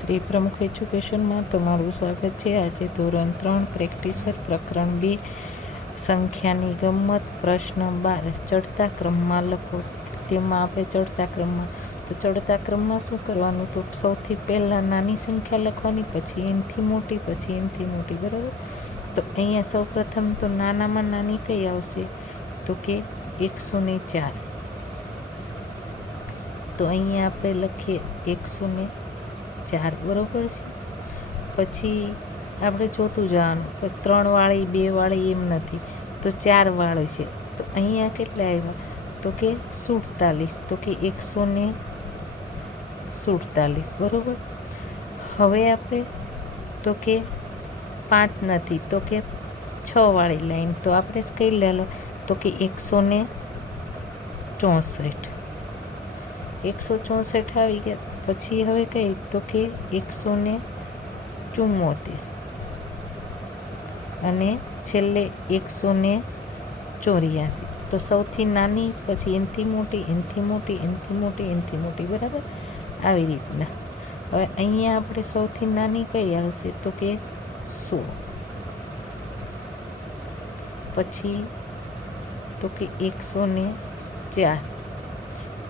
શ્રી પ્રમુખ એજ્યુકેશનમાં તમારું સ્વાગત છે। આજે ધોરણ 3 પ્રેક્ટિસ પર પ્રકરણ 2 સંખ્યાની ગમ્મત પ્રશ્ન 12 ચડતા ક્રમમાં લખો। તેમાં આપણે ચડતા ક્રમમાં શું કરવાનું, તો સૌથી પહેલાં નાની સંખ્યા લખવાની, પછી એનથી મોટી, પછી એનથી મોટી, બરાબર। તો અહીંયા સૌ પ્રથમ તો નાનામાં નાની કઈ આવશે, તો કે 104। તો અહીંયા આપણે લખીએ 104, બરાબર છે। પછી આપણે જોતું જવાનું, પછી 3 વાળી 2 વાળી એમ નથી, તો 4 વાળી છે। તો અહીંયા કેટલા આવ્યા, તો કે 47, તો કે 147, બરાબર। હવે આપણે તો કે 5 નથી, તો કે 6 વાળી લાઈન, તો આપણે કઈ લે, તો કે 164 આવી ગયા। પછી હવે કઈ, તો કે 174 અને છેલ્લે 184। તો સૌથી નાની, પછી એનથી મોટી, એનથી મોટી, એનથી મોટી, એનથી મોટી, બરાબર, આવી રીતના। હવે અહીંયા આપણે સૌથી નાની કઈ આવશે, તો કે 100, પછી તો કે 104,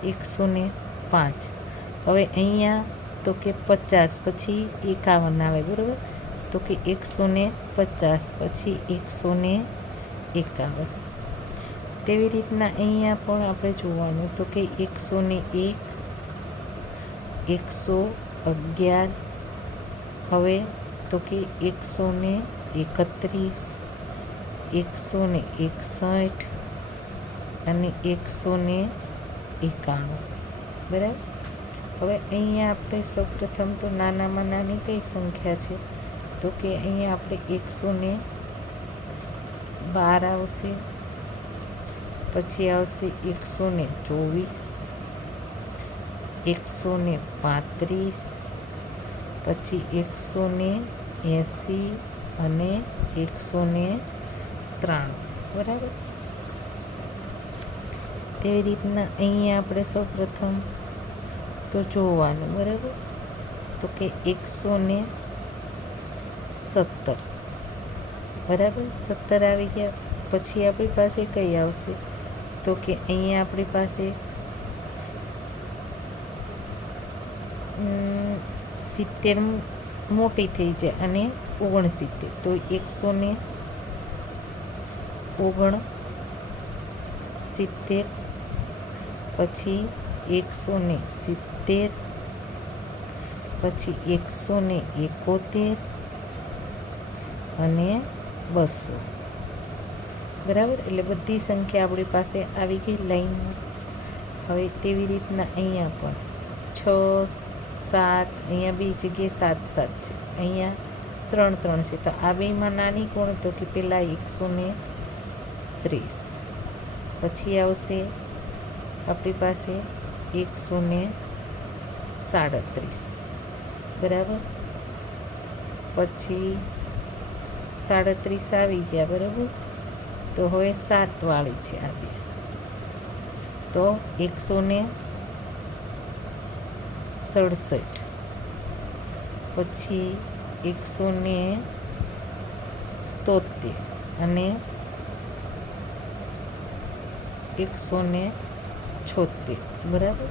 105। હવે અહીંયા તો કે 50, પછી 51 આવે, બરાબર, તો કે 150, પછી 151। તેવી રીતના અહીંયા પણ આપણે જોવાનું, તો કે 101, 111, હવે તો કે 131, 161 અને 191, બરાબર। હવે અહીંયા આપણે સૌપ્રથમ તો નાનામાં નાની કઈ સંખ્યા છે, તો કે અહીંયા આપણે 112 આવશે, પછી આવશે 124, 135, પછી 180 અને 193, બરાબર। તેવી રીતના અહીંયા આપણે સૌપ્રથમ તો જોવાનું, બરાબર, તો કે 117, બરાબર, 17 આવી ગયા। પછી આપણી પાસે કઈ આવશે, તો કે અહીંયા આપણી પાસે 70 મોટી થઈ જાય અને 69, તો 169, પછી 170, પછી 171 અને 200, બરાબર। એટલે બધી સંખ્યા આપણી પાસે આવી ગઈ લાઈનમાં। હવે તેવી રીતના અહીંયા પણ 6, 7, અહીંયા બી જગ્યાએ 7, 7 છે, અહીંયા 3, 3 છે। તો આ બેમાં નાની કોણ, તો કે પહેલાં 130, પછી આવશે આપણી પાસે 137, બરાબર, પછી 37 આવી ગયા, બરાબર। તો હવે 7 વાળી છે આ બે, તો 167, પછી 173 અને 176, બરાબર।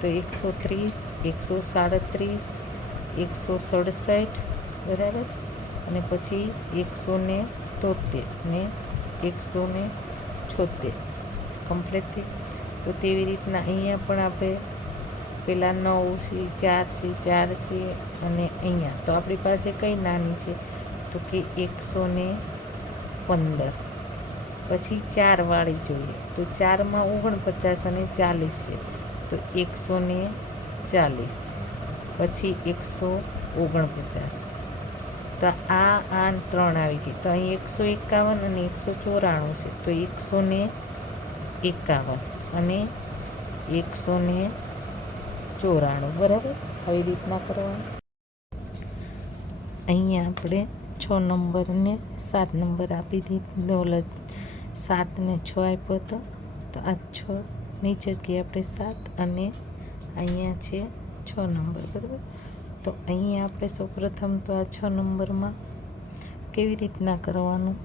તો 130, 137, 167, બરાબર, અને પછી 173 ને 176 કમ્પ્લીટ થઈ। તો તેવી રીતના અહીંયા પણ આપણે પેલા 9 છે, 4 છે, 4 છે, અને અહીંયા તો આપણી પાસે કઈ નાની છે, તો કે 115, પછી 4 વાળી જોઈએ, તો 4માં 49 અને 40 છે, તો 140, પછી 149। તો આ 3 આવી ગઈ, તો અહીં 151 અને 194 છે, તો 151 અને 194, બરાબર। આવી રીતના કરવાનું। અહીંયા આપણે 6 નંબરને 7 નંબર આપી દીધો, 7 ને 6 આપ્યો હતો, તો આ 6 ની જગ્યાએ આપણે 7 અને અહીંયા છે 6 નંબર, બરાબર. તો અહીંયા આપણે સૌપ્રથમ તો આ 6 નંબરમાં કેવી રીતના કરવાનું,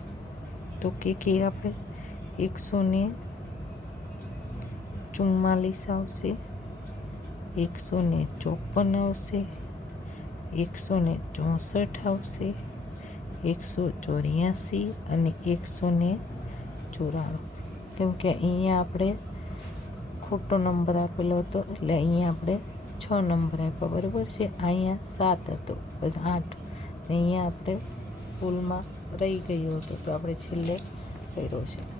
તો કે આપણે 144 આવશે, 154 આવશે, 164 આવશે, 184 અને 194. કેમ કે અહીંયા આપણે ખોટો નંબર આપેલો હતો એટલે અહીંયા આપણે 6 નંબર આપ્યા, બરાબર છે. અહીંયા 7 હતો, બસ 8. અહીંયા આપણે ભૂલમાં રહી ગયો હતો તો આપણે છેલ્લે કર્યો છે.